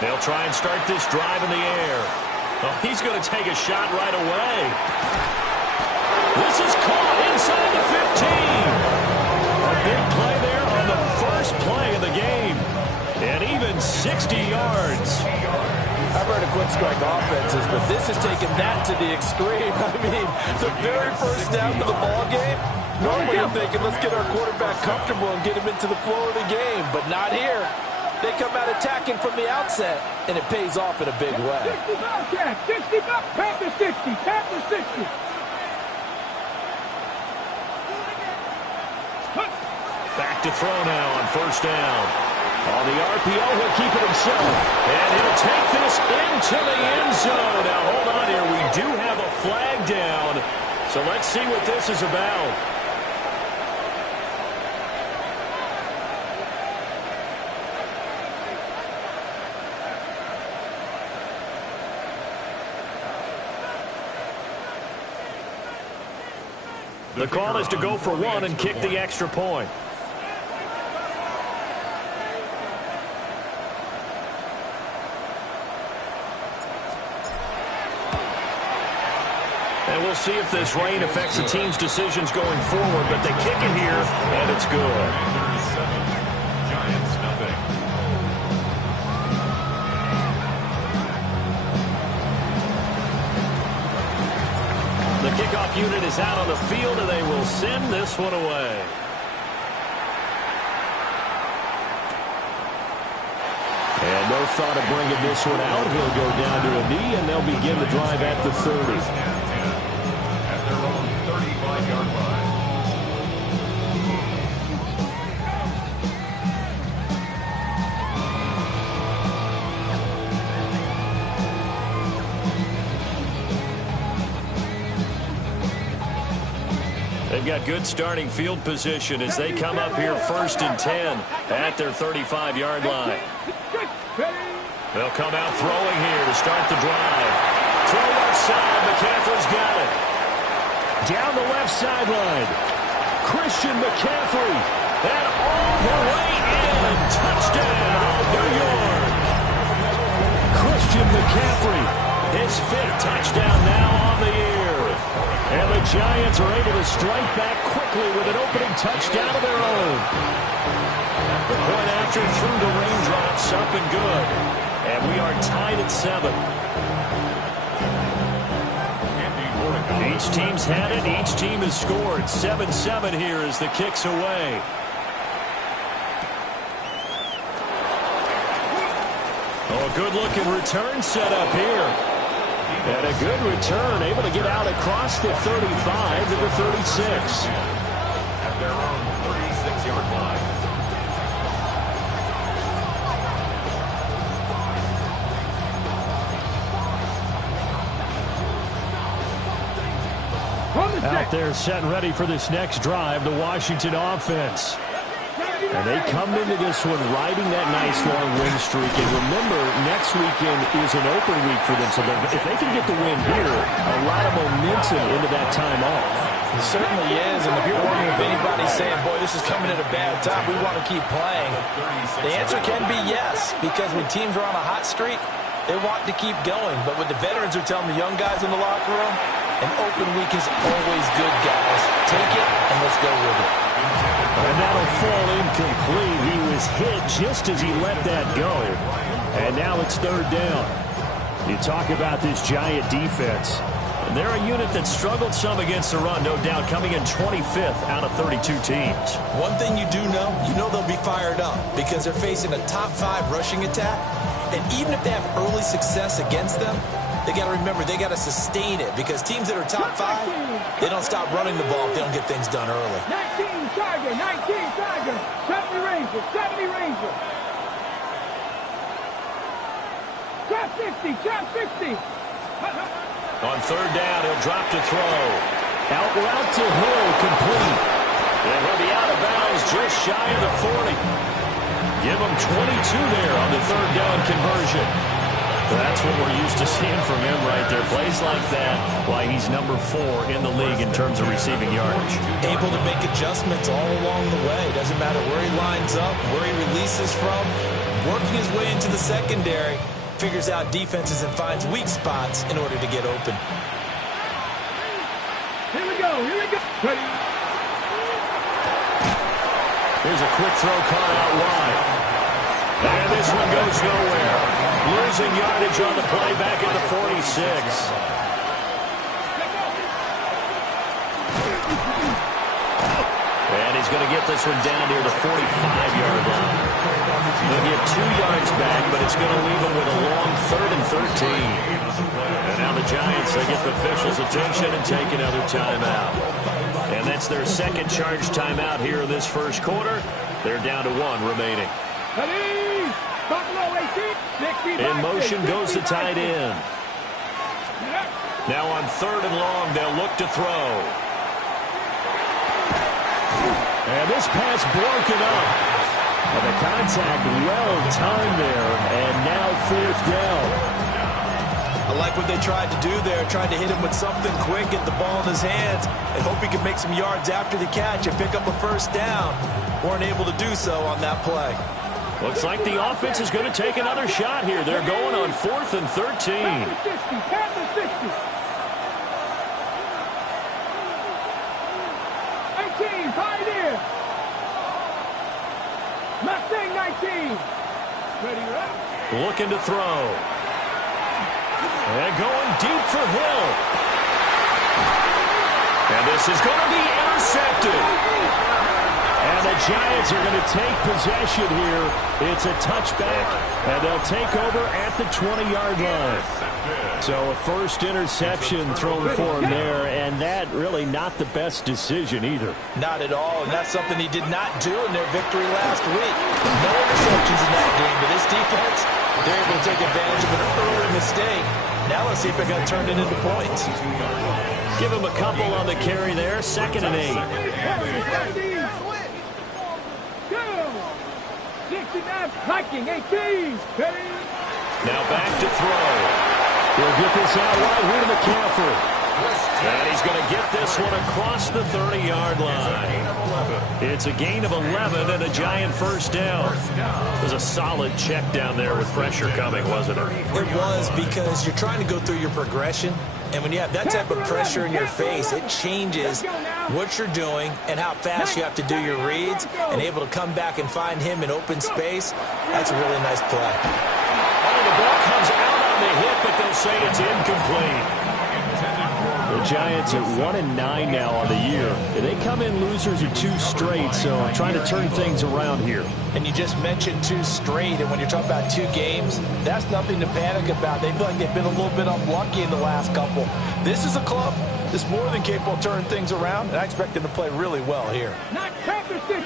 They'll try and start this drive in the air. Oh, he's going to take a shot right away. This is caught inside the 15. A big play there on the first play of the game. And even 60 yards. I've heard of quick strike offenses, but this has taken that to the extreme. I mean, the very first snap of the ball game, normally I'm thinking, let's get our quarterback comfortable and get him into the flow of the game, but not here. They come out attacking from the outset, and it pays off in a big way. 60 Bobcat, 60 Panther 60, Panther 60. Back to throw now on first down. On the RPO, he'll keep it himself. And he'll take this into the end zone. Now, hold on here. We do have a flag down. So let's see what this is about. The call is to go for one and kick the extra point. And we'll see if this rain affects the team's decisions going forward, but they kick it here, and it's good. Giants nothing. The kickoff unit is out on the field, and they will send this one away. And no thought of bringing this one out. He'll go down to a knee, and they'll begin the drive at the 30. At their own 35-yard line. They've got good starting field position as they come up here 1st and 10 at their 35-yard line. They'll come out throwing here to start the drive. Throw left side. McCaffrey's got it. Down the left sideline. Christian McCaffrey. And all the way in. Touchdown, New York. Christian McCaffrey. His 5th touchdown now on the year. And the Giants are able to strike back quickly with an opening touchdown of their own. The point after through the raindrops, up and good. And we are tied at 7. Each team's had it. Each team has scored. 7-7 here as the kick's away. Oh, a good-looking return set up here. And a good return, able to get out across the 35 to the 36. At their own 36-yard line. Out there set and ready for this next drive, the Washington offense. And they come into this one riding that nice long win streak. And remember, next weekend is an open week for them. So if they can get the win here, a lot of momentum into that time off. It certainly is. And if you're wondering if anybody's saying, boy, this is coming at a bad time, we want to keep playing, the answer can be yes. Because when teams are on a hot streak, they want to keep going. But what the veterans are telling the young guys in the locker room, an open week is always good, guys. Take it, and let's go with it. And that'll fall incomplete. He was hit just as he let that go. And now it's 3rd down. You talk about this Giant defense. And they're a unit that struggled some against the run, no doubt, coming in 25th out of 32 teams. One thing you do know, they'll be fired up because they're facing a top 5 rushing attack. And even if they have early success against them, they got to remember they got to sustain it because teams that are top 5, they don't stop running the ball if they don't get things done early. 19 Tiger, 19 Tiger, 70 Ranger, 70 Ranger. Trap 60, trap 60. On 3rd down, he'll drop to throw. Out route to Hill, complete. And he'll be out of bounds just shy of the 40. Give him 22 there on the 3rd down conversion. That's what we're used to seeing from him right there. Plays like that, why he's number 4 in the league in terms of receiving yardage. Able to make adjustments all along the way. Doesn't matter where he lines up, where he releases from. Working his way into the secondary. Figures out defenses and finds weak spots in order to get open. Here we go. Ready. Here's a quick throw caught out wide. And this one goes nowhere. Losing yardage on the play back at the 46. And he's going to get this one down near the 45-yard line. He'll get 2 yards back, but it's going to leave him with a long 3rd and 13. And now the Giants, they get the officials' attention and take another timeout. And that's their second charge timeout here in this first quarter. They're down to 1 remaining. In motion goes the tight end. Now on 3rd and long, they'll look to throw. And this pass broken up. And the contact well timed there, and now 4th down. I like what they tried to do there, tried to hit him with something quick, get the ball in his hands, and hope he could make some yards after the catch and pick up a 1st down. Weren't able to do so on that play. Looks like the offense is going to take another shot here. They're going on 4th and 13. 19, pioneer. Mustang 19. Ready, right? Looking to throw. And going deep for Hill. And this is going to be intercepted. And the Giants are going to take possession here. It's a touchback, and they'll take over at the 20-yard line. So a first interception thrown for him there, and that really not the best decision either. Not at all, and that's something he did not do in their victory last week. No interceptions in that game, but this defense, they're able to take advantage of an early mistake. Now let's see if they're going to turn it into points. Give him a couple on the carry there, 2nd and 8. Viking 18. Now back to throw. He'll get this out right here to McCaffrey. And he's going to get this one across the 30-yard line. It's a gain of 11 and a Giant 1st down. It was a solid check down there with pressure coming, wasn't it? It was, because you're trying to go through your progression, and when you have that type of pressure in your face, it changes what you're doing and how fast you have to do your reads, and able to come back and find him in open space. That's a really nice play. Oh, the ball comes out on the hit, but they'll say it's incomplete. The Giants at 1-9 now on the year. They come in losers of 2 straight, so trying to turn things around here. And you just mentioned 2 straight, and when you're talking about 2 games, that's nothing to panic about. They feel like they've been a little bit unlucky in the last couple. This is a club that's more than capable of turning things around, and I expect them to play really well here. Not Panther 60.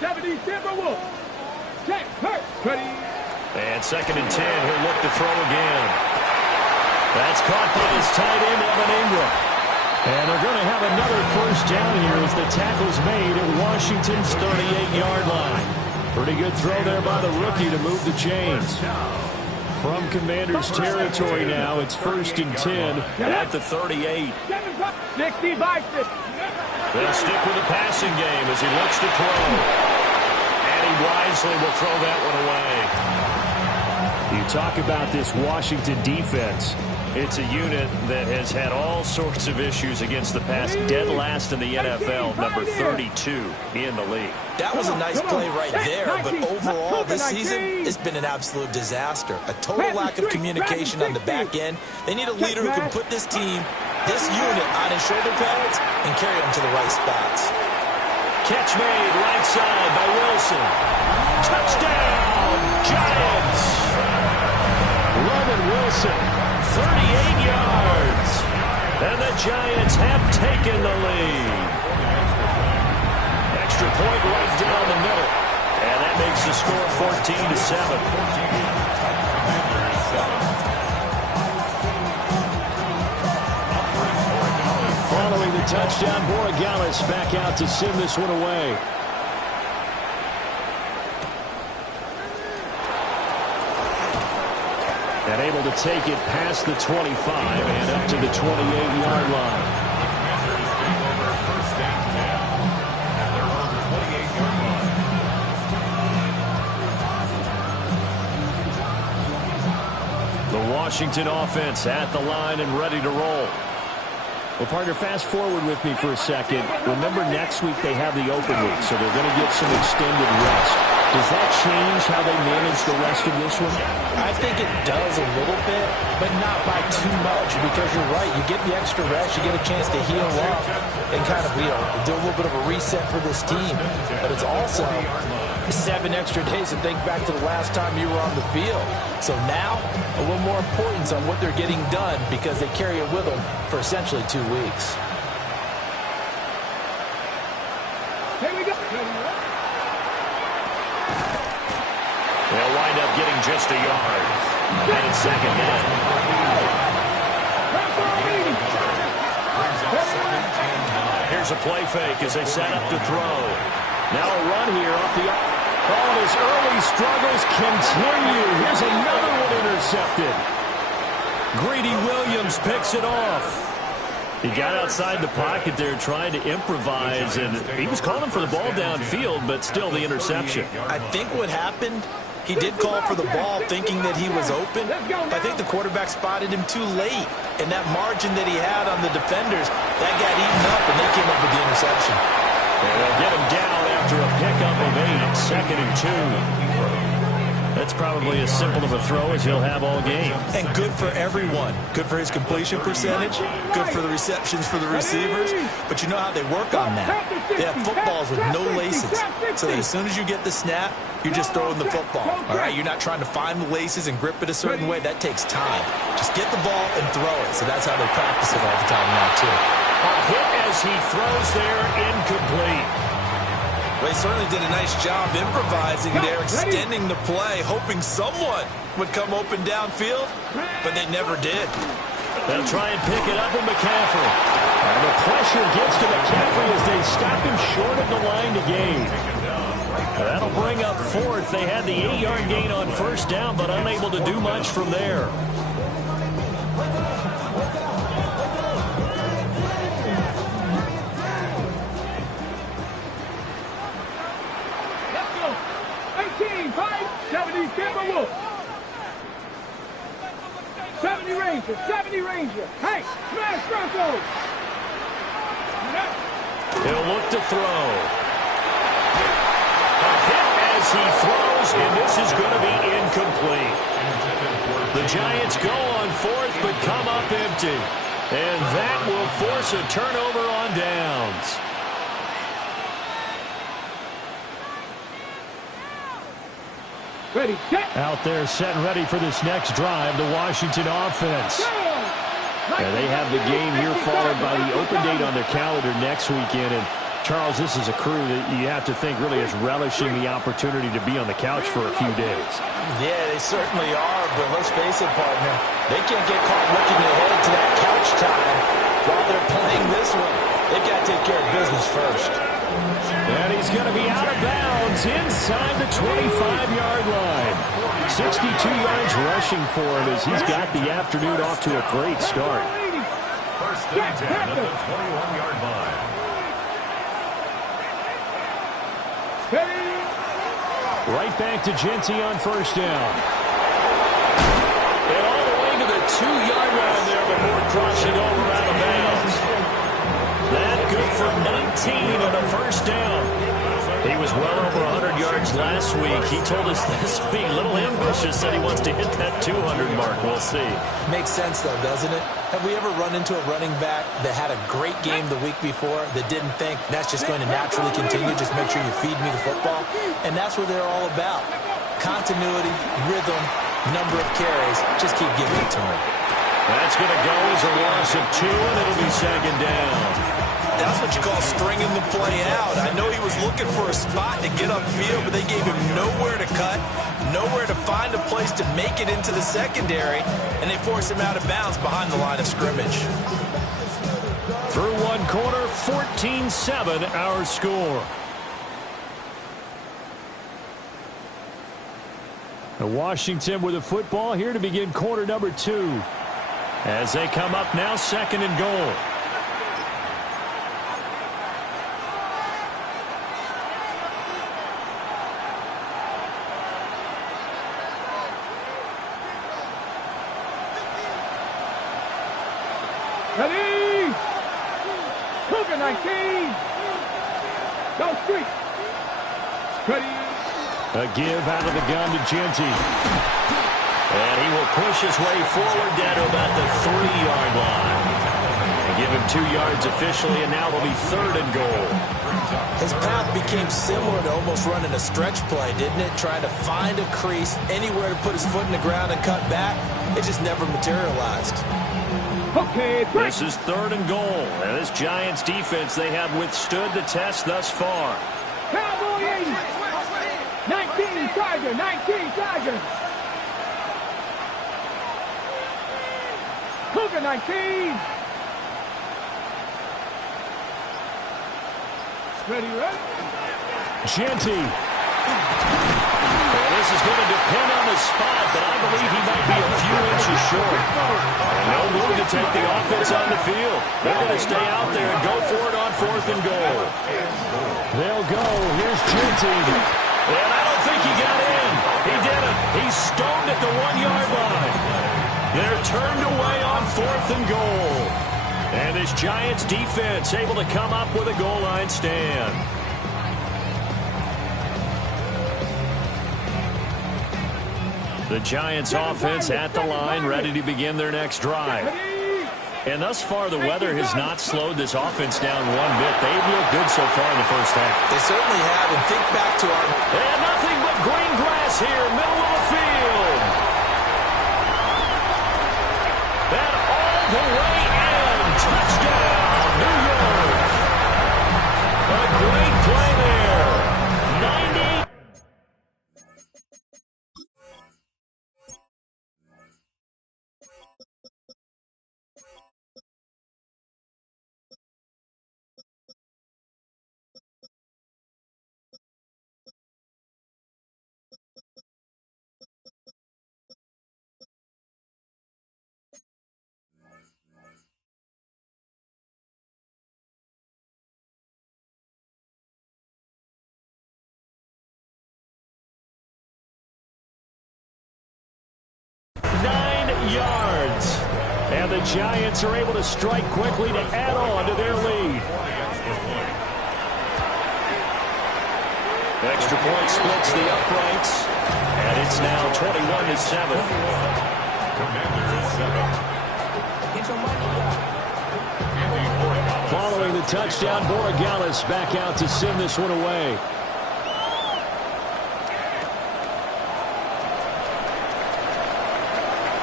70 Timberwolves. Check. Hurt. Ready. And 2nd and 10. He'll look to throw again. That's caught by his tight end, Evan Ingram. And they're going to have another 1st down here as the tackle's made at Washington's 38-yard line. Pretty good throw there by the rookie to move the chains. From Commanders territory now, it's 1st and 10 at the 38. 60 by 50. They'll stick with the passing game as he looks to throw. And he wisely will throw that one away. You talk about this Washington defense. It's a unit that has had all sorts of issues against the pass. Dead last in the NFL, number 32 in the league. That was a nice play right there, but overall this season, it's been an absolute disaster. A total lack of communication on the back end. They need a leader who can put this team, this unit, on his shoulder pads and carry them to the right spots. Catch made right side by Wilson. Touchdown, Giants! Logan Wilson, 38 yards. And the Giants have taken the lead. Extra point right down the middle. And that makes the score 14-7. Following the touchdown, Borregales back out to send this one away. And able to take it past the 25 and up to the 28-yard line. The Washington offense at the line and ready to roll. Well, partner, fast forward with me for a second. Remember, next week they have the open week, so they're going to get some extended rest. Does that change how they manage the rest of this one? I think it does a little bit, but not by too much, because you're right. You get the extra rest, you get a chance to heal up and kind of, do a little bit of a reset for this team. But it's also 7 extra days to think back to the last time you were on the field. So now, a little more importance on what they're getting done because they carry it with them for essentially 2 weeks. Here we go. They'll wind up getting just a yard. And it's second down. Here's a play fake as they set up to throw. Now a run here off the... Oh, and his early struggles continue. Here's another one intercepted. Greedy Williams picks it off. He got outside the pocket there trying to improvise, and he was calling for the ball downfield, but still the interception. I think what happened, he did call for the ball thinking that he was open. I think the quarterback spotted him too late, and that margin that he had on the defenders, that got eaten up, and they came up with the interception. And they'll get him down after a pickup of 8, 2nd and 2. That's probably as simple of a throw as he'll have all game. And good for everyone. Good for his completion percentage. Good for the receptions for the receivers. But you know how they work on that. They have footballs with no laces. So that as soon as you get the snap, you're just throwing the football. All right, you're not trying to find the laces and grip it a certain way. That takes time. Just get the ball and throw it. So that's how they practice it all the time now, too. A hit as he throws there, incomplete. They certainly did a nice job improvising there, extending the play, hoping someone would come open downfield, but they never did. They'll try and pick it up with McCaffrey. And the pressure gets to McCaffrey as they stop him short of the line to gain. That'll bring up 4th. They had the 8-yard gain on 1st down, but unable to do much from there. Timberwolf. 70 Ranger, 70 Ranger. Hey, smash Broncos. He'll look to throw. A hit as he throws, and this is going to be incomplete. The Giants go on 4th, but come up empty. And that will force a turnover on downs. Ready, set. Out there set and ready for this next drive, the Washington offense. And they have the game here followed by the open date on their calendar next weekend. And Charles, this is a crew that you have to think really is relishing the opportunity to be on the couch for a few days. Yeah, they certainly are, but let's face it, partner. They can't get caught looking ahead to that couch time while they're playing this one. They've got to take care of business first. And he's going to be out of bounds inside the 25-yard line. 62 yards rushing for him as he's got the afternoon off to a great start. First and 10 at the 21-yard line. Right back to Genty on 1st down. And all the way to the 2-yard line there before crossing over out of bounds. That good for 19 on a 1st down. He was well over 100 yards last week. He told us this week, a little ambitious, that he wants to hit that 200 mark. We'll see. Makes sense, though, doesn't it? Have we ever run into a running back that had a great game the week before that didn't think that's just going to naturally continue? Just make sure you feed me the football. And that's what they're all about. Continuity, rhythm, number of carries. Just keep giving it to him. That's going to go as a loss of 2, and it'll be 2nd down. That's what you call stringing the play out. I know he was looking for a spot to get upfield, but they gave him nowhere to cut, nowhere to find a place to make it into the secondary, and they forced him out of bounds behind the line of scrimmage. Through one quarter, 14-7 our score. Washington with the football here to begin quarter number 2. As they come up now, 2nd and goal. Ready? Cougar 19. Go street. Ready? A give out of the gun to Genty. And he will push his way forward down to about the 3-yard line. They give him 2 yards officially, and now it'll be 3rd and goal. His path became similar to almost running a stretch play, didn't it? Trying to find a crease, anywhere to put his foot in the ground and cut back. It just never materialized. Okay, this is 3rd and goal. And this Giants defense, they have withstood the test thus far. Cowboy 80. 19 Tiger, 19 Tiger. Cougar 19. Ready, ready? Genty. Well, this is going to depend on the spot, but I believe he might be a few inches short. And no move to take the offense on the field. They're going to stay out there and go for it on 4th and goal. They'll go. Here's Genty. And I don't think he got in. He didn't. He's stoned at the 1-yard line. They're turned away on 4th and goal. And this Giants defense able to come up with a goal line stand. The Giants offense at the line, ready to begin their next drive. And thus far, the weather has not slowed this offense down one bit. They've looked good so far in the first half. They certainly have, and think back to our... And nothing but green grass here, middle of the field. And all the way in, touchdown, New York. A great play there. 90. Yards. And the Giants are able to strike quickly to add on to their lead. Extra point splits the uprights. And it's now 21-7. Following the touchdown, Borregales back out to send this one away.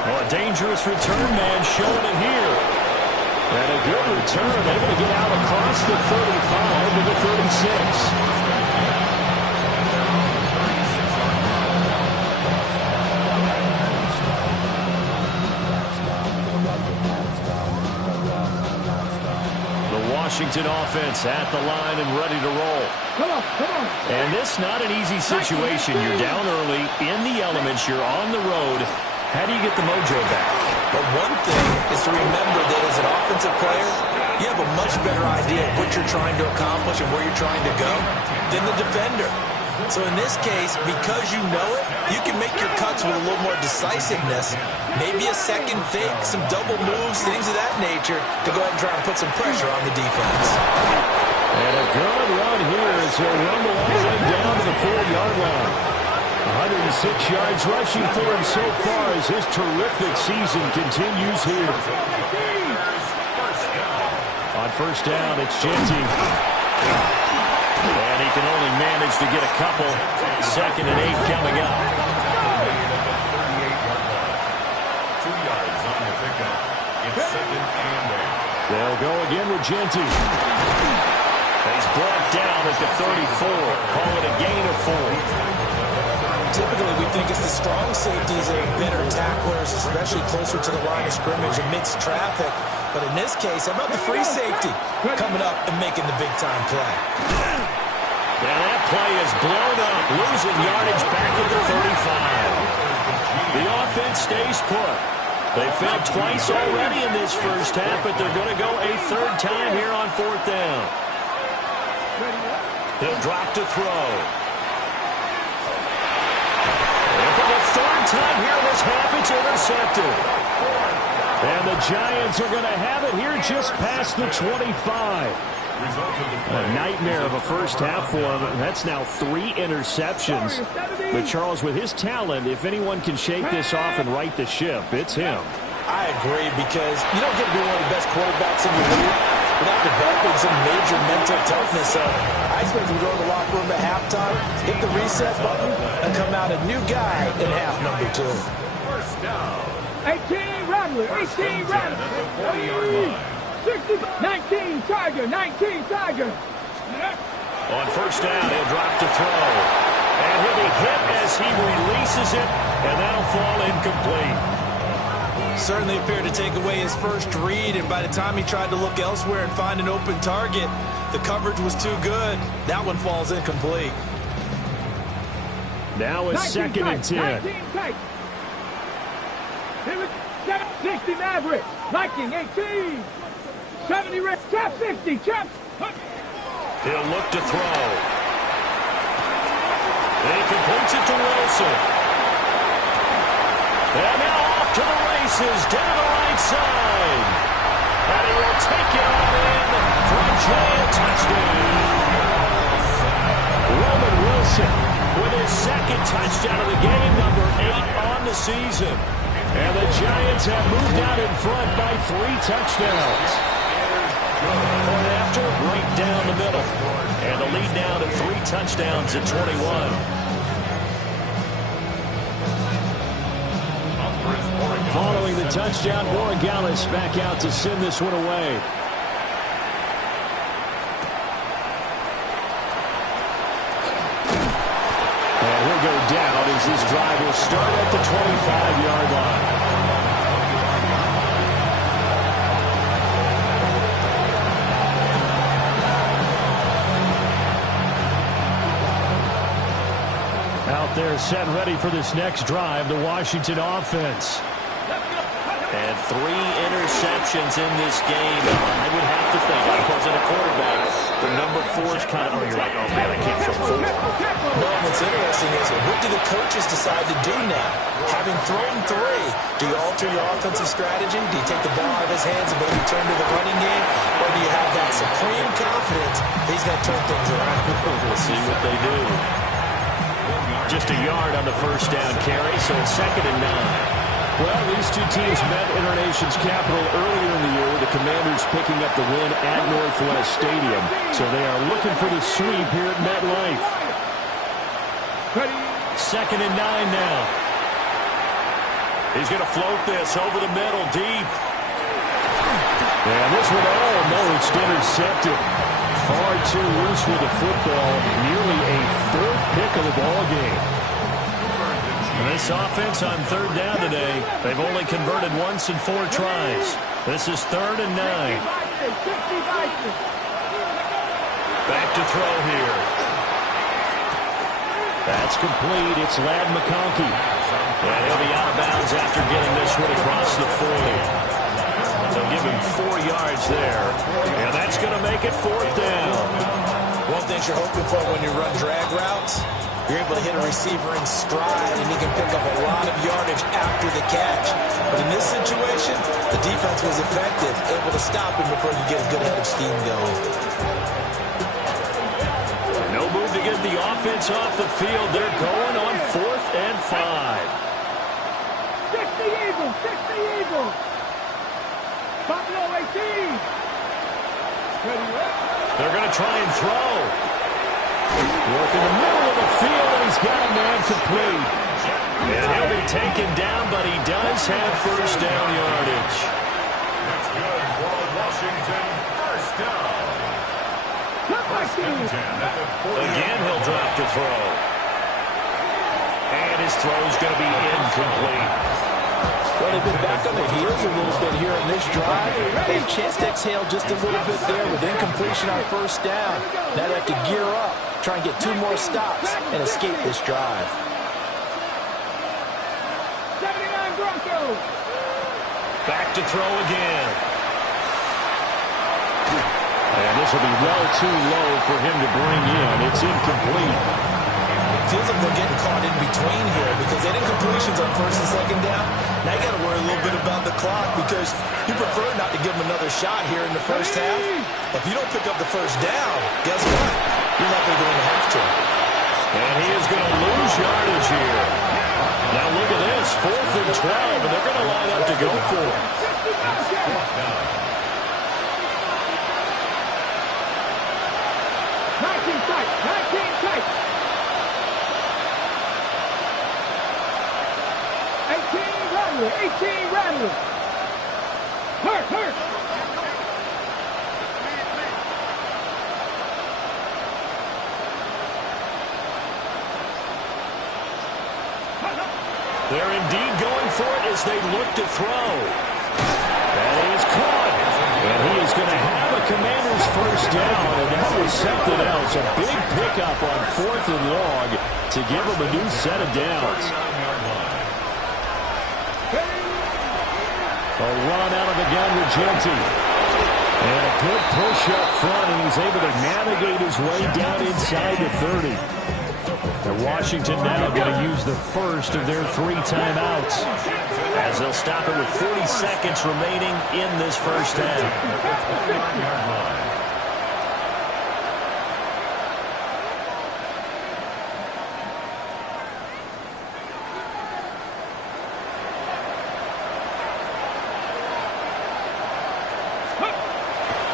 Oh, a dangerous return man showing it here. And a good return, able to get out across the 35 to the 36. The Washington offense at the line and ready to roll. Come on, come on. And this not an easy situation. You're down early, in the elements, you're on the road. How do you get the mojo back? But one thing is to remember that as an offensive player, you have a much better idea of what you're trying to accomplish and where you're trying to go than the defender. So in this case, because you know it, you can make your cuts with a little more decisiveness, maybe a second fake, some double moves, things of that nature, to go ahead and try and put some pressure on the defense. And a good run here as he'll rumble all the way down to the 4-yard line. 106 yards rushing for him so far as his terrific season continues here. On first down, it's Genty. And he can only manage to get a couple. 2nd and 8 coming up. 2 yards on the pickup. It's 2nd and 8. They'll go again with Genty. He's brought down at the 34. Call it a gain of 4. Typically, we think it's the strong safeties that are better tacklers, especially closer to the line of scrimmage amidst traffic. But in this case, how about the free safety coming up and making the big-time play? And that play is blown up, losing yardage back at the 35. The offense stays put. They failed twice already in this first half, but they're going to go a third time here on fourth down. He'll drop to throw. And for the third time here in this half, it's intercepted. And the Giants are going to have it here just past the 25. A nightmare of a first half for him. That's now 3 interceptions. But Charles, with his talent, if anyone can shake this off and right the ship, it's him. I agree, because you don't get to be one of the best quarterbacks in the league without developing some major mental toughness. So I expect him to go to the locker room at halftime, hit the reset button, and come out a new guy in half number 2. First down. 18 Rattler, 18 Rattler. 60, 19 Tiger, 19 Tiger. On first down, he'll drop to throw. And he'll be hit as he releases it, and that'll fall incomplete. Certainly appeared to take away his first read, and by the time he tried to look elsewhere and find an open target, the coverage was too good. That one falls incomplete. Now it's 2nd and 10. 19 tight. 60 Maverick, Viking 18. 70 Red, Chap 60, Chap. He'll look to throw. And he completes it to Wilson. And now off to the races, down the right side. And he will take it all in for a Giant touchdown. Roman Wilson with his 2nd touchdown of the game, number 8 on the season. And the Giants have moved out in front by 3 touchdowns. Point after, right down the middle. And the lead now to 3 touchdowns at 21. Following the touchdown, Morgan back out to send this one away. And he'll go down as this drive will start at the 25-yard line. Out there set ready for this next drive, the Washington offense. And 3 interceptions in this game. I would have to think, like, wasn't a quarterback, the number 4 is kind of, oh, you're like, oh, man, I can't throw 4. No, what's interesting is, what do the coaches decide to do now? Having thrown 3, do you alter your offensive strategy? Do you take the ball out of his hands and maybe turn to the running game? Or do you have that supreme confidence that he's going to turn things around? We'll see what they do. Just a yard on the first down carry, so it's 2nd and 9. Well, these two teams met in our nation's capital earlier in the year, the Commanders picking up the win at Northwest Stadium. So they are looking for the sweep here at MetLife. 2nd and 9 now. He's going to float this over the middle, deep. And this one almost intercepted. Far too loose with the football. Nearly a 4th pick of the ball game. And this offense on 3rd down today, they've only converted once in 4 tries. This is 3rd and 9. Back to throw here. That's complete. It's Ladd McConkey. And he'll be out of bounds after getting this one across the 40. They'll give him 4 yards there. And that's going to make it 4th down. One thing you're hoping for when you run drag routes, you're able to hit a receiver in stride, and he can pick up a lot of yardage after the catch. But in this situation, the defense was effective, able to stop him before you get a good head of steam going. No move to get the offense off the field. They're going on 4th and 5. 60 Eagles, 60 Eagles. Buffalo 18. They're going to try and throw. Work in the middle of the field, and he's got a man complete. And he'll be taken down, but he does have first down yardage. That's good for Washington. First down. Again, he'll drop to throw. And his throw's going to be incomplete. Well, they've been back on their heels a little bit here in this drive. They had a chance to exhale just a little bit there with incompletion on first down. Now they have to gear up, try and get 2 more stops, and escape this drive. Back to throw again. And this will be well too low for him to bring in. It's incomplete. Feels like they're getting caught in between here because they didn't completions on first and second down. Now you got to worry a little bit about the clock because you prefer not to give them another shot here in the first half. If you don't pick up the first down, guess what? You're likely going to have to. And he is going to lose yardage here. Now look at this, 4th and 12, and they're going to line up to go for it. 19 tight, 19 tight. 18 rattler. Hurt. They're indeed going for it as they look to throw. And he is caught. And he is going to have a Commander's first down, and that was something else. A big pickup on 4th and long to give him a new set of downs. A run out of the gun with Genty. And a good push up front, and he's able to navigate his way down inside the 30. And Washington now going to use the first of their 3 timeouts as they'll stop it with 40 seconds remaining in this first half.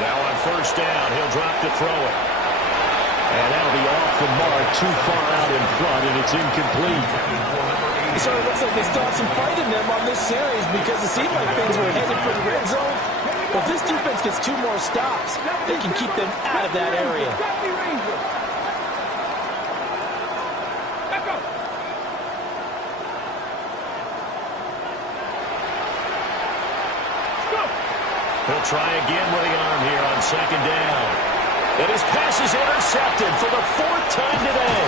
Now on first down, he'll drop to throw it. And that'll be off the mark, too far out in front, and it's incomplete. So it looks like they still have some fight in them on this series because it seemed like things were headed for the red zone. But this defense gets 2 more stops. They can keep them out of that area. He'll try again with the arm here on second down. And his pass is intercepted for the 4th time today.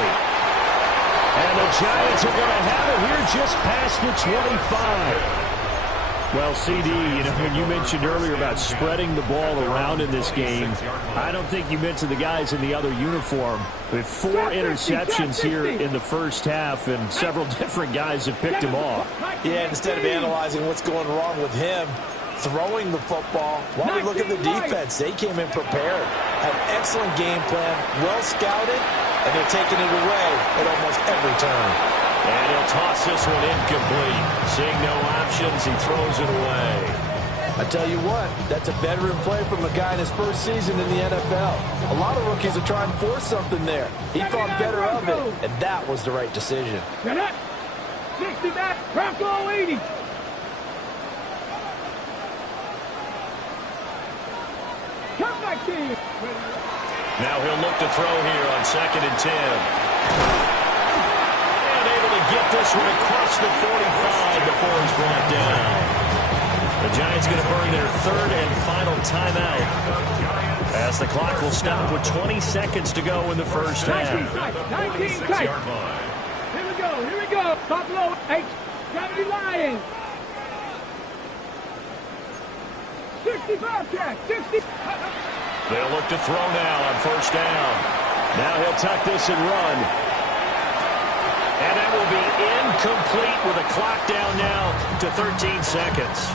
And the Giants are going to have it here just past the 25. Well, CD, when you mentioned earlier about spreading the ball around in this game, I don't think you mentioned the guys in the other uniform. With 4 interceptions here in the first half, and several different guys have picked him off. Yeah, instead of analyzing what's going wrong with him, throwing the football, while we look at the defense, they came in prepared. Had an excellent game plan, well scouted, and they're taking it away at almost every turn. And he'll toss this one incomplete. Seeing no options, he throws it away. I tell you what, that's a veteran play from a guy in his first season in the NFL. A lot of rookies are trying to force something there. He thought better of it, and that was the right decision. 60 back, Bronco 80. Come back team. Now he'll look to throw here on second and 10. And able to get this one across the 45 before he's brought down. The Giants going to burn their 3rd and final timeout as the clock will stop with 20 seconds to go in the first half. 19 tight. Here we go. Top low. 8. 70 Lions. 65 catch. 60. They'll look to throw now on first down. Now he'll tuck this and run. And that will be incomplete with a clock down now to 13 seconds.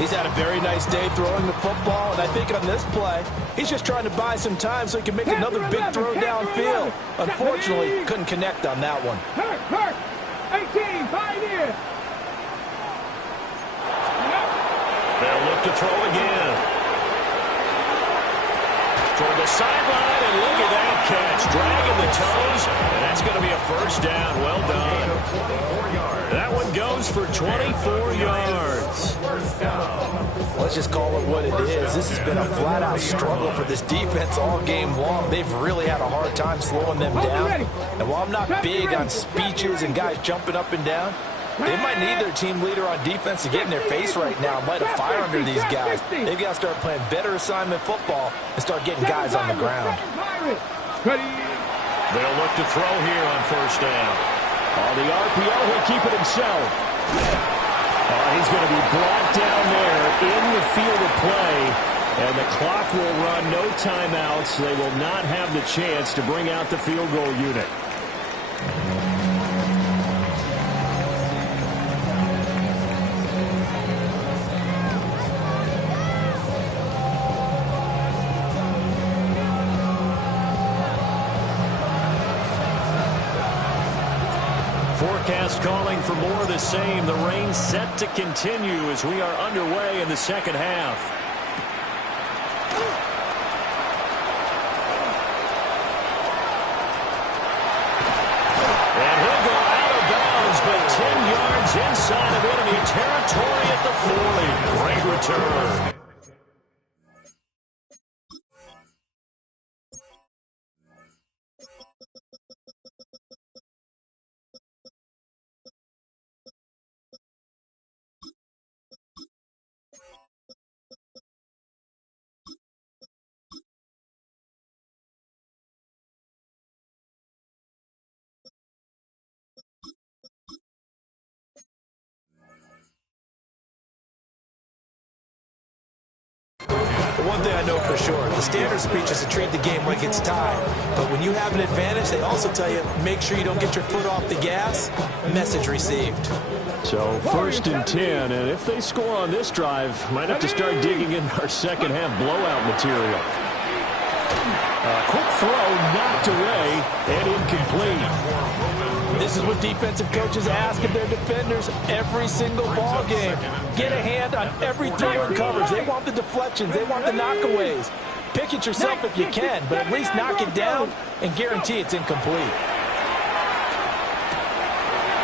He's had a very nice day throwing the football, and I think on this play, he's just trying to buy some time so he can make another big throw downfield. Unfortunately, couldn't connect on that one. Hurt. 18, Pioneer. They'll look to throw again. Toward the sideline, and look at that catch. Dragging the toes, and that's going to be a first down. Well done. That one goes for 24 yards. Let's just call it what it is. This has been a flat-out struggle for this defense all game long. They've really had a hard time slowing them down. And while I'm not big on speeches and guys jumping up and down, they might need their team leader on defense to get in their face right now, light a fire under these guys. They've got to start playing better assignment football and start getting guys on the ground. They'll look to throw here on first down. On the RPO, he'll keep it himself. He's going to be brought down there in the field of play, and the clock will run, no timeouts. They will not have the chance to bring out the field goal unit. Forecast calling for more of the same. The rain set to continue as we are underway in the second half. And he'll go out of bounds, but 10 yards inside of enemy territory at the 40. Great return. One thing I know for sure, the standard speech is to treat the game like it's tied. But when you have an advantage, they also tell you, make sure you don't get your foot off the gas. Message received. So 1st and 10, and if they score on this drive, might have to start digging in our second half blowout material. Quick throw, knocked away, and incomplete. This is what defensive coaches ask of their defenders every single ball game. Get a hand on every throw and coverage. They want the deflections. They want the knockaways. Pick it yourself if you can, but at least knock it down and guarantee it's incomplete.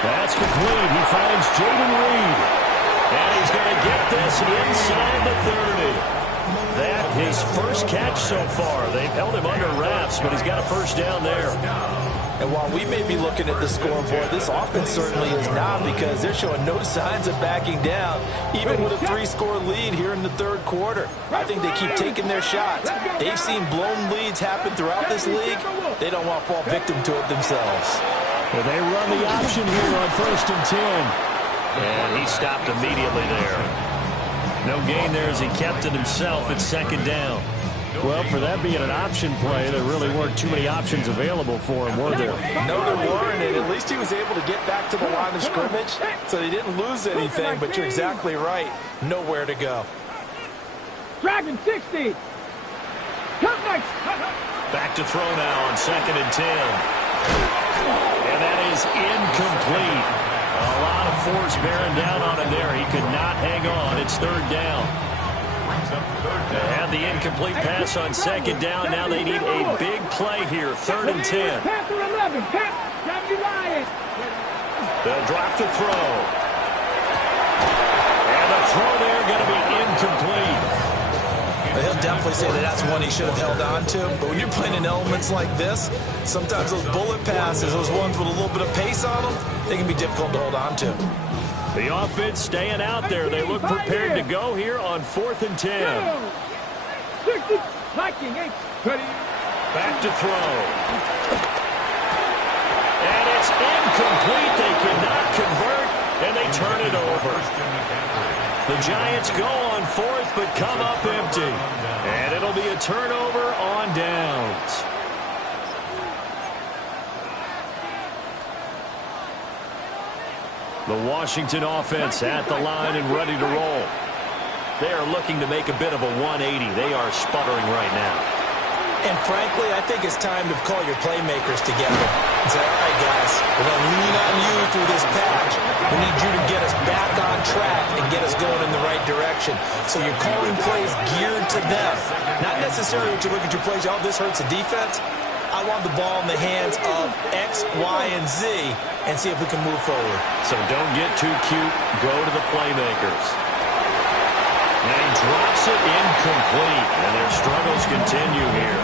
That's complete. He finds Jaden Reed. And he's going to get this inside the 30. That his first catch so far. They've held him under wraps, but he's got a first down there. And while we may be looking at the scoreboard, this offense certainly is not, because they're showing no signs of backing down, even with a 3-score lead here in the third quarter. I think they keep taking their shots. They've seen blown leads happen throughout this league. They don't want to fall victim to it themselves. Well, they run the option here on 1st and 10. And he stopped immediately there. No gain there as he kept it himself at 2nd down. Well, for that being an option play, there really weren't too many options available for him, were there? No, there weren't, and at least he was able to get back to the line of scrimmage, so he didn't lose anything, but you're exactly right. Nowhere to go. Dragon 60. Back to throw now on 2nd and 10. And that is incomplete. A lot of force bearing down on him there. He could not hang on. It's 3rd down. They had the incomplete pass on 2nd down. Now they need a big play here. 3rd and 10. They'll drop the throw. And the throw there going to be incomplete. He'll definitely say that that's one he should have held on to. But when you're playing in elements like this, sometimes those bullet passes, those ones with a little bit of pace on them, they can be difficult to hold on to. The offense staying out there. They look prepared to go here on 4th and 10. Back to throw. And it's incomplete. They cannot convert, and they turn it over. The Giants go on 4th, but come up empty. And it'll be a turnover on downs. The Washington offense at the line and ready to roll. They are looking to make a bit of a 180. They are sputtering right now. And frankly, I think it's time to call your playmakers together and say, all right, guys, we're going to lean on you through this patch. We need you to get us back on track and get us going in the right direction. So you're calling plays geared to them. Not necessarily what you look at your plays, oh, this hurts the defense. I want the ball in the hands of X, Y, and Z and see if we can move forward. So don't get too cute. Go to the playmakers. And he drops it incomplete. And their struggles continue here.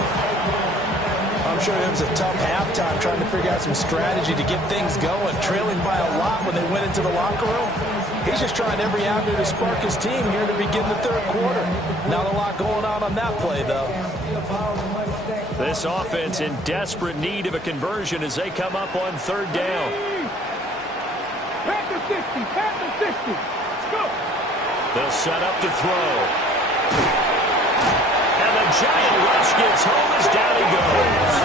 I'm sure it was a tough halftime trying to figure out some strategy to get things going. Trailing by a lot when they went into the locker room. He's just trying every avenue to spark his team here to begin the third quarter. Not a lot going on that play, though. This offense in desperate need of a conversion as they come up on 3rd down. Panther 60, Panther 60. They'll set up to throw. And the giant rush gets home as down he goes.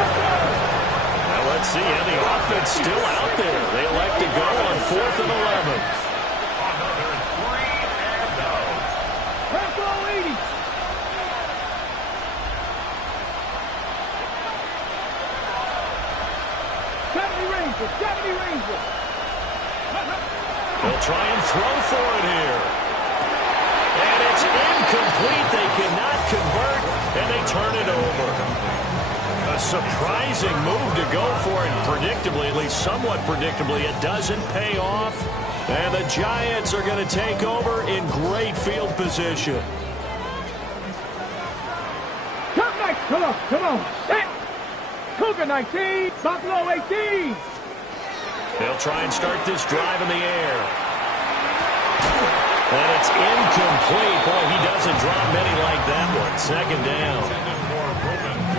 Now let's see, and the offense still out there. They elect to go on 4th and 11. Another 3 and out. Purple 80. They'll try and throw for it here. And it's incomplete. They cannot convert, and they turn it over. A surprising move to go for it. Predictably, at least somewhat predictably, it doesn't pay off. And the Giants are going to take over in great field position. Come on. Set. Cougar 19, Buffalo 18. They'll try and start this drive in the air. And it's incomplete. Boy, he doesn't drop many like that one. 2nd down.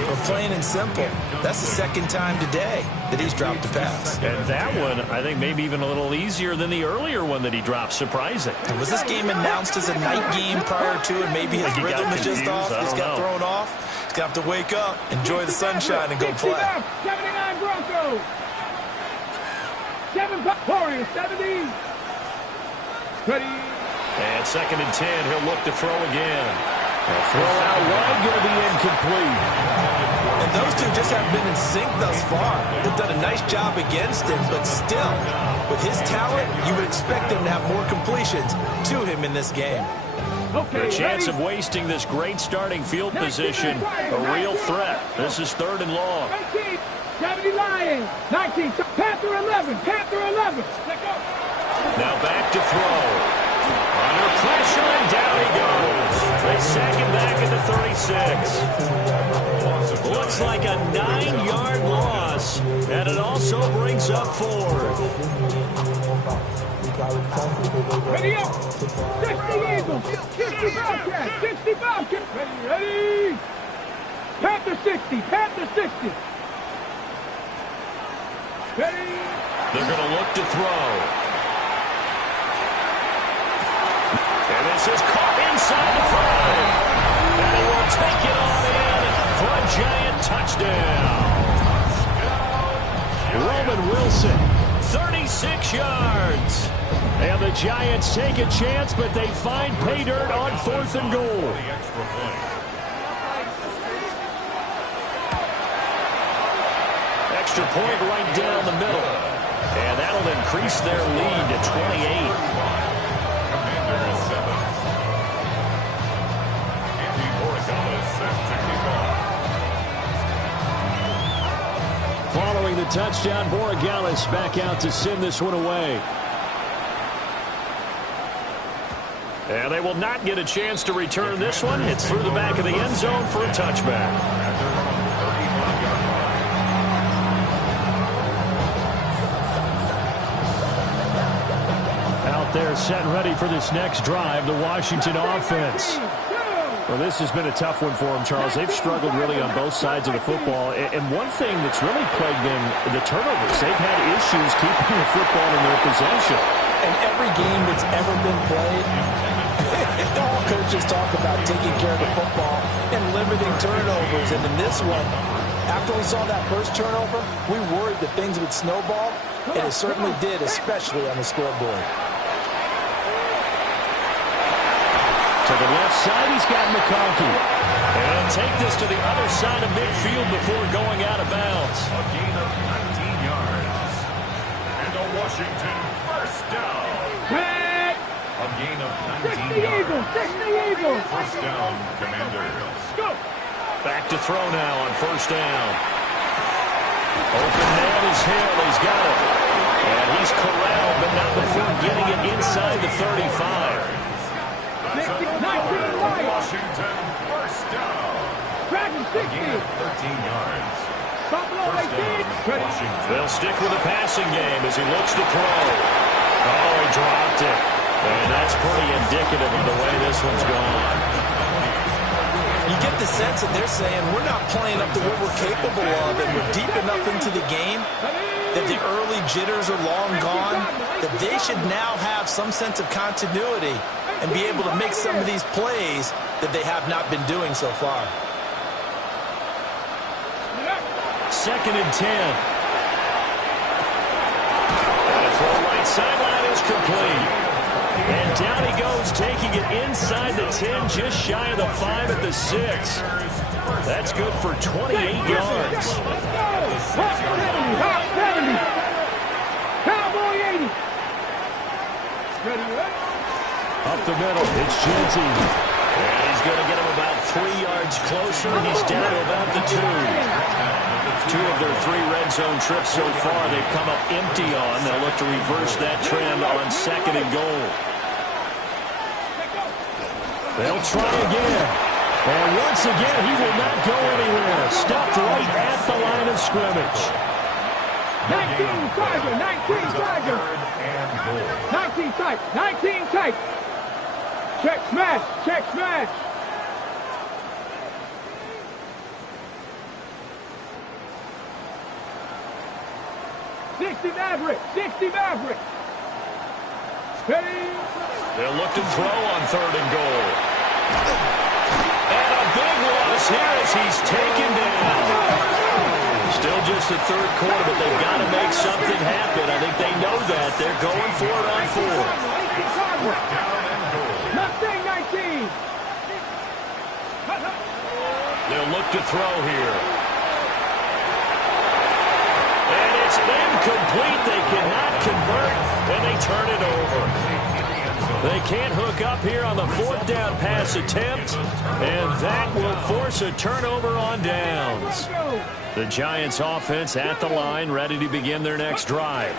Well, plain and simple, that's the 2nd time today that he's dropped a pass. And that one, I think, maybe even a little easier than the earlier one that he dropped. Surprising. And was this game announced as a night game prior to it? Maybe his rhythm is just off. He's got thrown off. He's got to wake up, enjoy the sunshine, and go play. 79 Broncos. 7 Warriors, 70. Ready. And 2nd and 10. He'll look to throw again. A throw out wide, going to be incomplete. And those two just haven't been in sync thus far. They've done a nice job against him, but still, with his talent, you would expect him to have more completions to him in this game. Okay, the chance of wasting this great starting field position, a real threat. This is 3rd and long. 19, 70 Lions. 19, Panther 11. Now back to throw. Under pressure, and down he goes. They sack him back at the 36. Looks like a 9-yard loss, and it also brings up 4th. Ready up. 60 Eagles. 60 Bobcats. 60 Bobcats. Ready. Panther 60. Ready. They're going to look to throw. And this is caught inside the 5. And he will take it on in for a Giant touchdown. Roman Wilson, 36 yards. And the Giants take a chance, but they find pay dirt on 4th and goal. Extra point right down the middle. And that'll increase their lead to 28. Following the touchdown, Borregales back out to send this one away. And they will not get a chance to return this one. It's through the back of the end zone for a touchback. Out there set and ready for this next drive, the Washington offense. Well, this has been a tough one for them, Charles. They've struggled really on both sides of the football. And one thing that's really plagued them, the turnovers. They've had issues keeping the football in their possession. And every game that's ever been played, all coaches talk about taking care of the football and limiting turnovers. And in this one, after we saw that first turnover, we worried that things would snowball, and it certainly did, especially on the scoreboard. To the left side, he's got McConkey. And he'll take this to the other side of midfield before going out of bounds. A gain of 19 yards. And a Washington first down. A gain of 19 yards. 60 Eagles. First down, Commanders. Go. Back to throw now on 1st down. Open man is Hill. He's got it. And he's corralled, but not before getting it inside the 35. Washington first down. Dragon 60. A gain of 13 yards. Buffalo First 18. down, Washington. They'll stick with the passing game as he looks to throw. Oh, he dropped it. And that's pretty indicative of the way this one's gone. You get the sense that they're saying we're not playing up to what we're capable of, and we're deep enough into the game that the early jitters are long gone, that they should now have some sense of continuity and be able to make some of these plays that they have not been doing so far. 2nd and 10. And a throw right sideline is complete. And down he goes, taking it inside the 10, just shy of the 5 at the 6. That's good for 28 yards. Cowboy 80. Up the middle, it's Genty. And he's going to get him about 3 yards closer. He's down to about the 2. 2 of their 3 red zone trips so far they've come up empty on. They'll look to reverse that trend on 2nd and goal. They'll try again. And once again, he will not go anywhere. Stopped right at the line of scrimmage. 19 Tiger, 19 Tiger. 19 tight, 19 tight. Check smash, check smash. Maverick, 60 Maverick. Steady. They'll look to throw on 3rd and goal. And a big loss here as he's taken down. Still just the 3rd quarter, but they've got to make something happen. I think they know that. They're going for it on 4th. Mustang 19. They'll look to throw here. And it's incomplete. They cannot convert, and they turn it over. They can't hook up here on the 4th down pass attempt, and that will force a turnover on downs. The Giants offense at the line, ready to begin their next drive.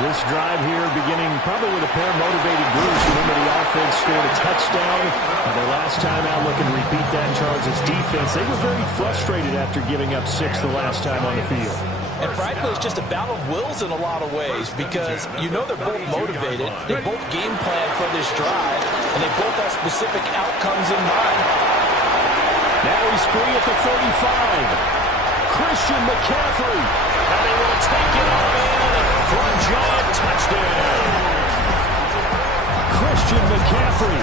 This drive here beginning probably with a pair of motivated groups. Remember, the offense scored a touchdown. Their last time out, looking to repeat that in Charles' defense. They were very frustrated after giving up 6 the last time on the field. And frankly, it's just a battle of wills in a lot of ways because you know they're both motivated. They both game plan for this drive, and they both have specific outcomes in mind. Now he's free at the 35. Christian McCaffrey. And they will take it all in for a Giant touchdown. Christian McCaffrey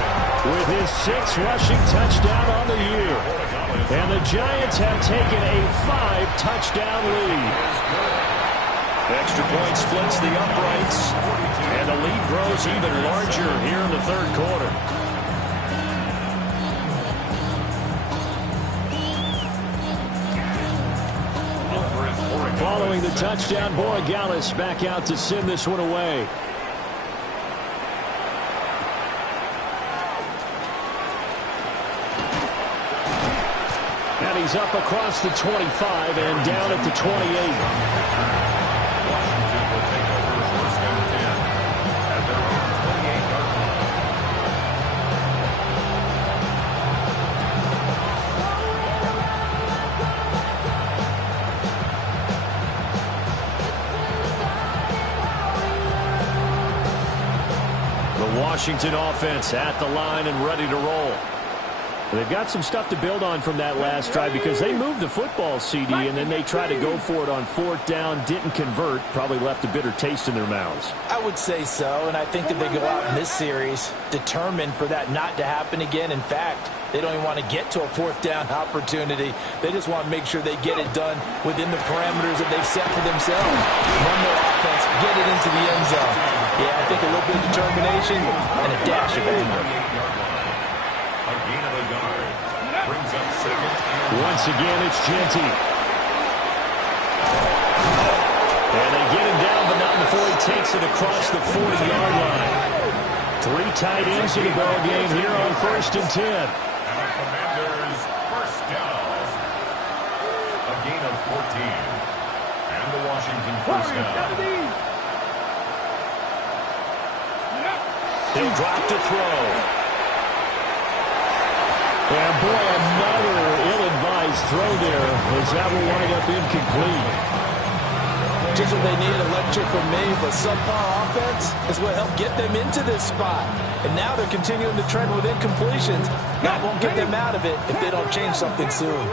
with his 6th rushing touchdown on the year. And the Giants have taken a 5-touchdown lead. Extra point splits the uprights, and the lead grows even larger here in the 3rd quarter. Following the touchdown, Borregales back out to send this one away. And he's up across the 25 and down at the 28. Washington offense at the line and ready to roll. They've got some stuff to build on from that last drive because they moved the football, CD, and then they tried to go for it on 4th down, didn't convert, probably left a bitter taste in their mouths. I would say so, and I think that they go out in this series determined for that not to happen again. In fact, they don't even want to get to a 4th down opportunity. They just want to make sure they get it done within the parameters that they've set for themselves. Run their offense, get it into the end zone. Yeah, I think a little bit of determination and a dash of anger. A gain of a yard. Brings up 2nd. Once again, it's Genty. And they get him down, but not before he takes it across the 40-yard line. 3 tight ends in the ball game here on 1st and 10. And the Commanders' 1st down. A gain of 14. And the Washington 1st down. He'll drop to throw. And boy, another ill-advised throw there as that will wind up incomplete. Just what they needed, a lecture from me, but subpar offense is what helped get them into this spot. And now they're continuing to trend with incompletions. That won't get them out of it if they don't change something soon.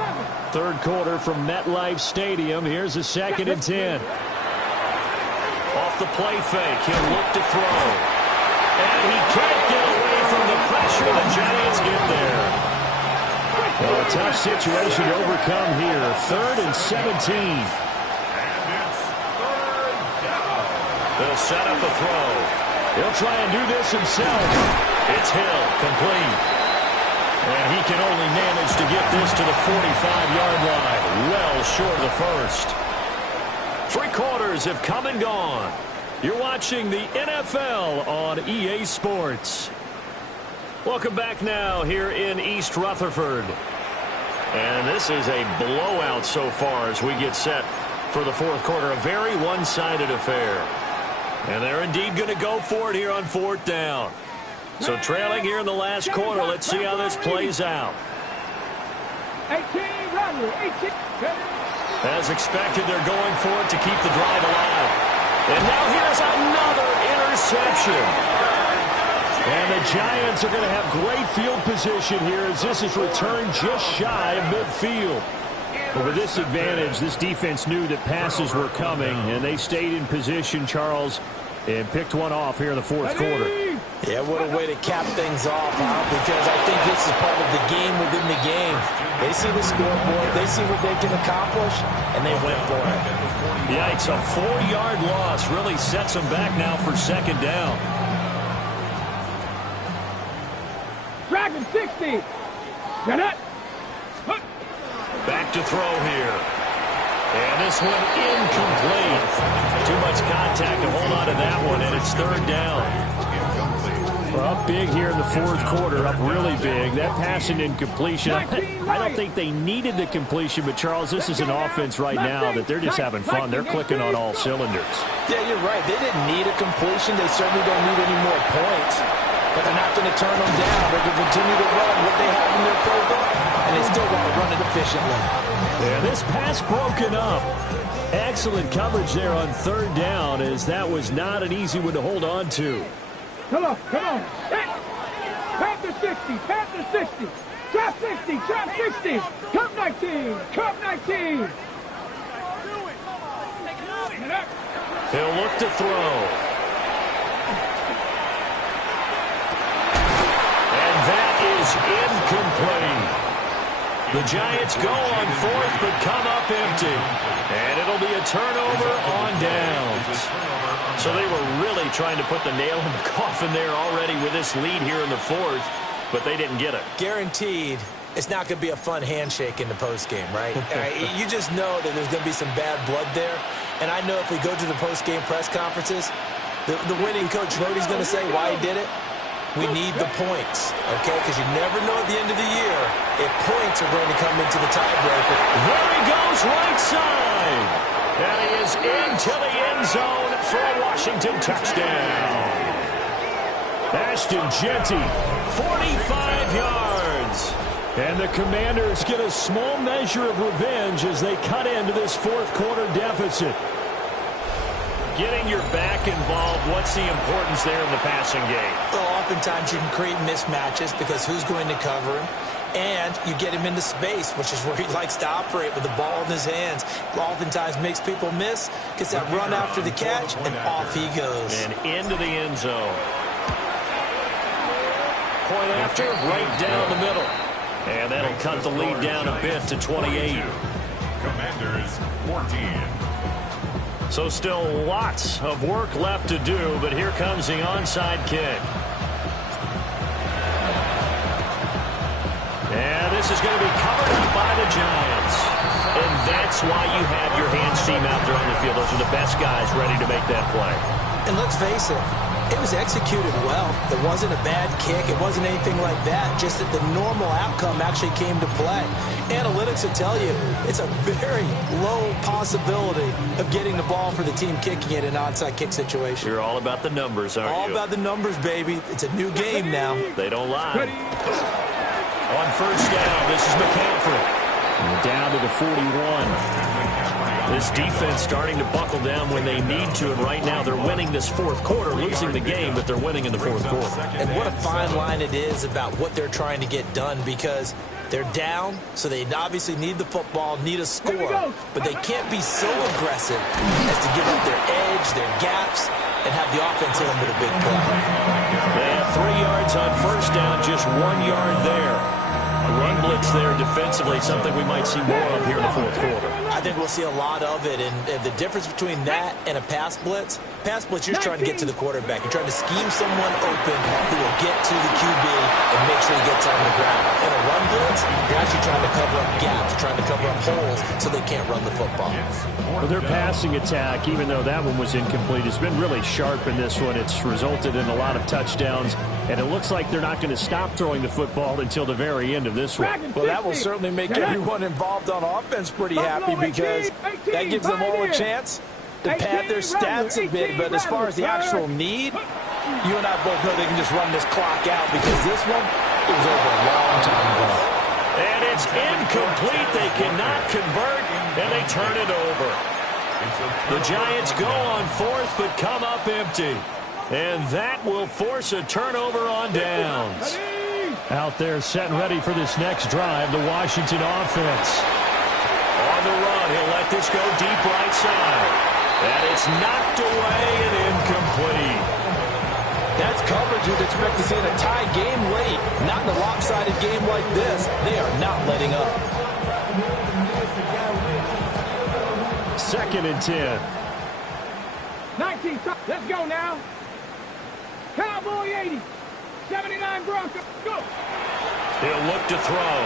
3rd quarter from MetLife Stadium. Here's a 2nd and 10. Off the play fake, he'll look to throw. And he can't get away from the pressure. The Giants get there. Well, a tough situation to overcome here. 3rd and 17. And it's 3rd down. They'll set up a throw. He'll try and do this himself. It's Hill, complete. And he can only manage to get this to the 45-yard line. Well short of the first. 3 quarters have come and gone. You're watching the NFL on EA Sports. Welcome back now here in East Rutherford. And this is a blowout so far as we get set for the 4th quarter. A very one-sided affair. And they're indeed going to go for it here on 4th down. So trailing here in the last quarter. Let's see how this plays out. 18, Rodney, 18. As expected, they're going for it to keep the drive alive. And now here's another interception. And the Giants are going to have great field position here as this is returned just shy of midfield. But with this advantage, this defense knew that passes were coming, and they stayed in position, Charles, and picked one off here in the 4th quarter. Yeah, what a way to cap things off, huh? Because I think this is part of the game within the game. They see the scoreboard, they see what they can accomplish, and they went for it. Yikes, a 4-yard loss really sets them back now for 2nd down. Dragon 60. Janet. Back to throw here. And this one incomplete. Too much contact to hold on to that one, and it's 3rd down. Well, up big here in the 4th quarter, up really big. That pass and incompletion, I don't think they needed the completion, but Charles, this is an offense right now that they're just having fun. They're clicking on all cylinders. Yeah, you're right. They didn't need a completion. They certainly don't need any more points. But they're not going to turn them down. They're going to continue to run what they have in their playbook, and they still want to run it efficiently. Yeah, this pass broken up. Excellent coverage there on 3rd down, as that was not an easy one to hold on to. Come on. Panther 60, Panther 60. Trap 60, trap 60. Cup 19, Cup 19. He'll look to throw. And that is incomplete. The Giants go on 4th, but come up empty. And it'll be a turnover on downs. So they were really trying to put the nail in the coffin there already with this lead here in the 4th, but they didn't get it. Guaranteed, it's not going to be a fun handshake in the postgame, right? You just know that there's going to be some bad blood there. And I know if we go to the postgame press conferences, the winning coach, you know what he's going to say, why he did it? We need the points, okay? Because you never know at the end of the year if points are going to come into the tiebreaker. There he goes, right side. And he is into the end zone for a Washington touchdown. Ashton Jeanty, 45 yards. And the Commanders get a small measure of revenge as they cut into this 4th quarter deficit. Getting your back involved, what's the importance there in the passing game? Well, oftentimes you can create mismatches because who's going to cover him? And you get him into space, which is where he likes to operate with the ball in his hands. Oftentimes makes people miss, gets that run after the catch, and off he goes. And into the end zone. Point after, right down the middle. And that'll cut the lead down a bit to 28. Commanders 14. So still lots of work left to do, but here comes the onside kick. And this is going to be covered up by the Giants. And that's why you have your hands team out there on the field. Those are the best guys ready to make that play. And let's face it, it was executed well. It wasn't a bad kick. It wasn't anything like that. Just that the normal outcome actually came to play. Analytics will tell you it's a very low possibility of getting the ball for the team kicking it in an onside kick situation. You're all about the numbers, aren't you? All about the numbers, baby. It's a new game now. They don't lie. On 1st down, this is McCaffrey. Down to the 41. This defense starting to buckle down when they need to, and right now they're winning this 4th quarter, losing the game, but they're winning in the 4th quarter. And what a fine line it is about what they're trying to get done, because They're down, so they obviously need the football, need a score, but they can't be so aggressive as to give up their edge, their gaps, and have the offense hit them with a big play. They have 3 yards on first down, just 1 yard there. A run blitz there defensively, something we might see more of here in the fourth quarter. I think we'll see a lot of it, and the difference between that and a pass blitz, you're trying to get to the quarterback. You're trying to scheme someone open who will get to the QB and make sure he gets on the ground. In a run blitz, you're actually trying to cover up gaps, trying to cover up holes so they can't run the football. Well, their passing attack, even though that one was incomplete, has been really sharp in this one. It's resulted in a lot of touchdowns, and it looks like they're not going to stop throwing the football until the very end of this one. Well, that will certainly make everyone involved on offense pretty happy because that gives them all a chance to pad their stats a bit. But as far as the actual need, you and I both know they can just run this clock out because this one, it was over a long time ago. And it's incomplete. They cannot convert, and they turn it over. The Giants go on fourth, but come up empty. And that will force a turnover on downs. Out there set and ready for this next drive, the Washington offense. On the run, he'll let this go deep right side. And it's knocked away and incomplete. That's coverage you'd expect to see in a tie game late. Not in a lopsided game like this. They are not letting up. 2nd and 10. 19, let's go now. Cowboy 80. 79 Broncos, go! He'll look to throw.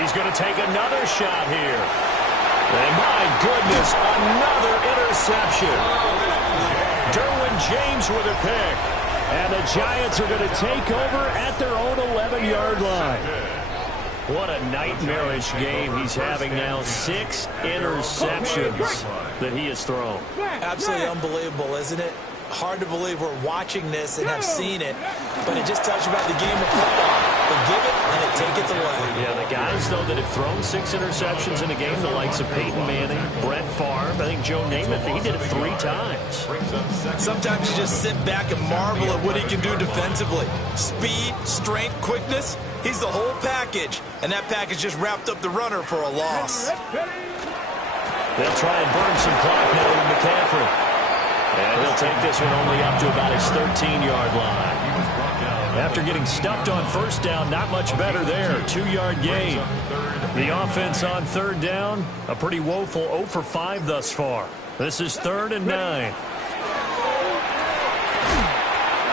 He's going to take another shot here. And my goodness, another interception. Derwin James with a pick. And the Giants are going to take over at their own 11-yard line. What a nightmarish game he's having now. 6 interceptions that he has thrown. Absolutely unbelievable, isn't it? Hard to believe we're watching this and have seen it, but it just tells you about the game of football. They give it and they take it away. Yeah, the guys, though, that have thrown 6 interceptions in a game, the likes of Peyton Manning, Brett Favre, I think Joe Namath, he did it 3 times. Sometimes you just sit back and marvel at what he can do defensively. Speed, strength, quickness, he's the whole package, and that package just wrapped up the runner for a loss. They'll try and burn some clock now with McCaffrey. And he'll take this one only up to about his 13-yard line. After getting stuffed on first down, not much better there. 2-yard gain. The offense on 3rd down, a pretty woeful 0 for 5 thus far. This is 3rd and 9.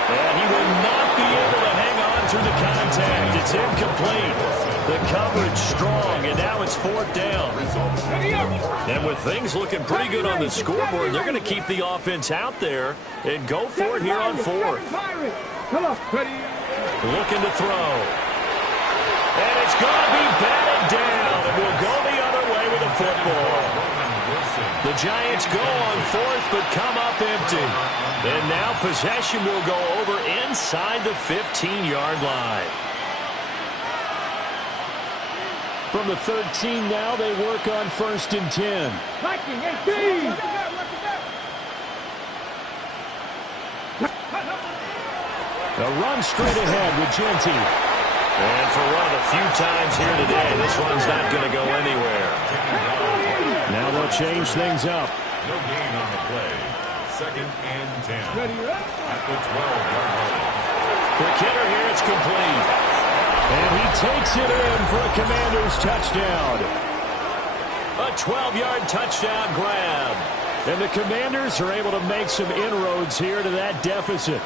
And he will not be able to hang on through the contact. It's incomplete. The coverage strong, and now it's 4th down. And with things looking pretty good on the scoreboard, they're going to keep the offense out there and go for it here on 4th. Looking to throw. And it's going to be batted down, and we'll go the other way with the football. The Giants go on 4th, but come up empty. And now possession will go over inside the 15-yard line. From the 13 now, they work on 1st and 10. Viking 18. A run straight ahead with Genty. And for one of the few times here today, this one's not going to go anywhere. Now they'll change things up. No gain on the play. 2nd and 10. At the 12-yard line. Quick hitter here, it's complete. And he takes it in for a Commanders touchdown. A 12-yard touchdown grab. And the Commanders are able to make some inroads here to that deficit.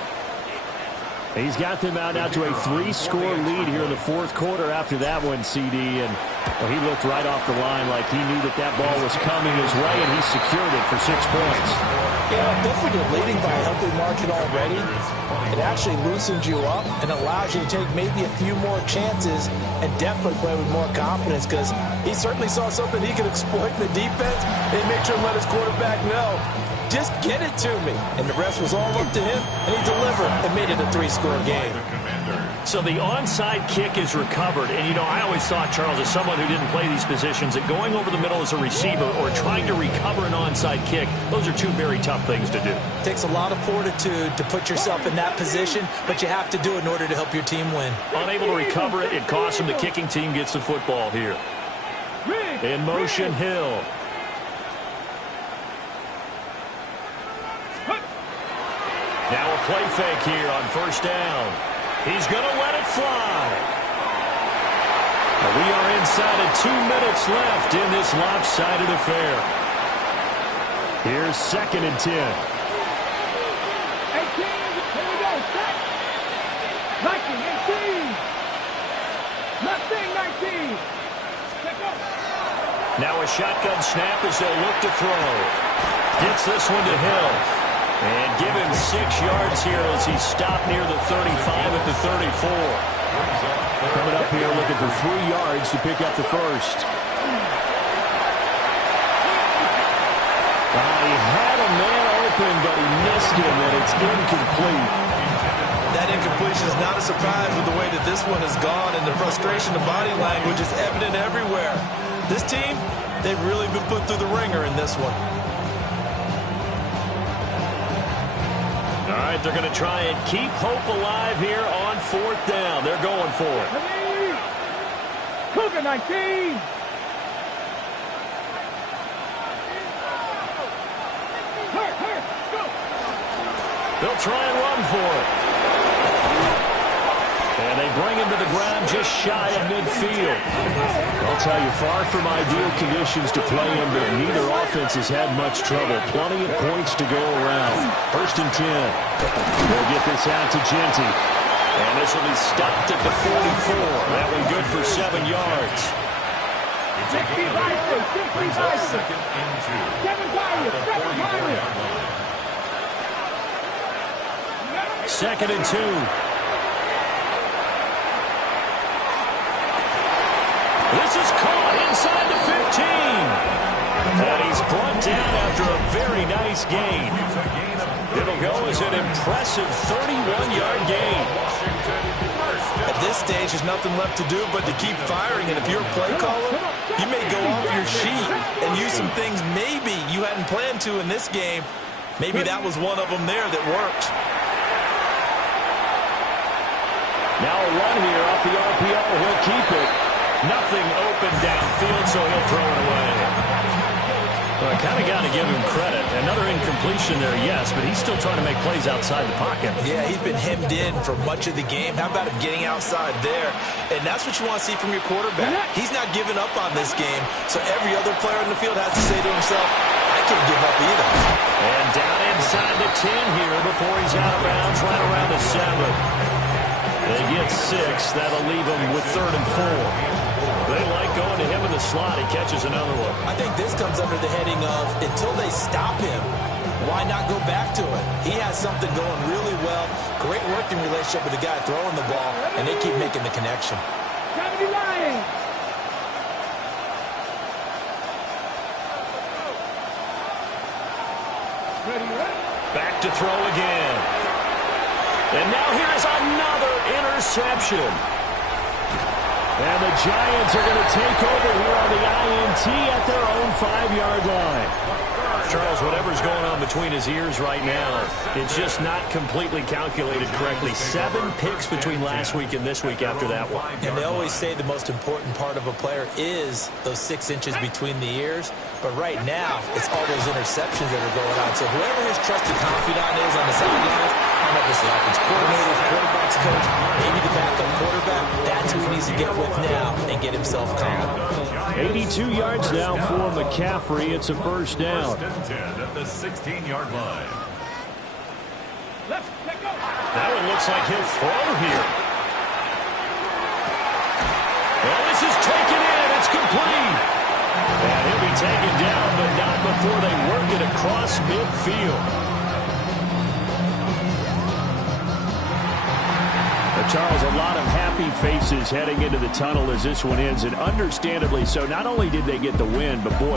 He's got them out now to a 3-score lead here in the 4th quarter after that one, CD. And well, he looked right off the line like he knew that ball was coming his way, and he secured it for 6 points. Yeah, I think when you're leading by a healthy margin already, it actually loosens you up and allows you to take maybe a few more chances and definitely play with more confidence because he certainly saw something he could exploit in the defense and he made sure to let his quarterback know, just get it to me. And the rest was all up to him, and he delivered and made it a 3-score game. So the onside kick is recovered. And, you know, I always thought, Charles, as someone who didn't play these positions, that going over the middle as a receiver or trying to recover an onside kick, those are two very tough things to do. It takes a lot of fortitude to put yourself in that position, but you have to do it in order to help your team win. Unable to recover it, it costs him. The kicking team gets the football here. In motion, Hill. Now a play fake here on first down. He's going to let it fly. And we are inside of 2 minutes left in this lopsided affair. Here's 2nd and 10. 18, here we go, set. 19, 18. Left thing, 19. Check up. Now a shotgun snap as they'll look to throw. Gets this one to Hill. And give him 6 yards here as he stopped near the 35 at the 34. Coming up here looking for 3 yards to pick up the first. He had a man open, but he missed him, and it's incomplete. That incompletion is not a surprise with the way that this one has gone, and the frustration of body language is evident everywhere. This team, they've really been put through the ringer in this one. All right, they're going to try and keep hope alive here on 4th down. They're going for it. Cougar 19. They'll try and run for it. And they bring him to the ground just shy of midfield. I'll tell you, far from ideal conditions to play in, but neither offense has had much trouble. Plenty of points to go around. 1st and 10. They'll get this out to Genty. And this will be stopped at the 44. That one good for 7 yards. 60 Bison, 60 Bison. 7 Pirates, 7 Pirates. 2nd and 2. This is caught inside the 15. And he's brought down after a very nice gain. It'll go as an impressive 31-yard gain. At this stage, there's nothing left to do but to keep firing. And if you're a play caller, you may go off your sheet and use some things maybe you hadn't planned to in this game. Maybe that was one of them there that worked. Now a run here off the RPO. He'll keep it. Nothing open downfield, so he'll throw it away. Well, I kind of got to give him credit. Another incompletion there, yes, but he's still trying to make plays outside the pocket. Yeah, he's been hemmed in for much of the game. How about him getting outside there? And that's what you want to see from your quarterback. He's not giving up on this game, so every other player in the field has to say to himself, I can't give up either. And down inside the 10 here before he's out of bounds, right around the 7. They get 6. That'll leave him with 3rd and 4. They like going to him in the slot. He catches another one. I think this comes under the heading of until they stop him, why not go back to it? He has something going really well. Great working relationship with the guy throwing the ball, and they keep making the connection. 70 Lions. Back to throw again. And now here's another interception. And the Giants are going to take over here on the INT at their own 5-yard line. Charles, whatever's going on between his ears right now, it's just not completely calculated correctly. 7 picks between last week and this week after that one. And they always say the most important part of a player is those 6 inches between the ears. But right now, it's all those interceptions that are going on. So whoever his trusted confidant is on the sidelines, I don't know if it's the offense coordinator, quarterback's coach, maybe the backup quarterback, that's who he needs to get with now and get himself calm. 82 yards now for McCaffrey. It's a first down. 10 at the 16-yard line. That one looks like he'll throw here. Well, this is taken in. It's complete. And he'll be taken down, but not before they work it across midfield. Charles, a lot of happy faces heading into the tunnel as this one ends, and understandably so. Not only did they get the win, but boy,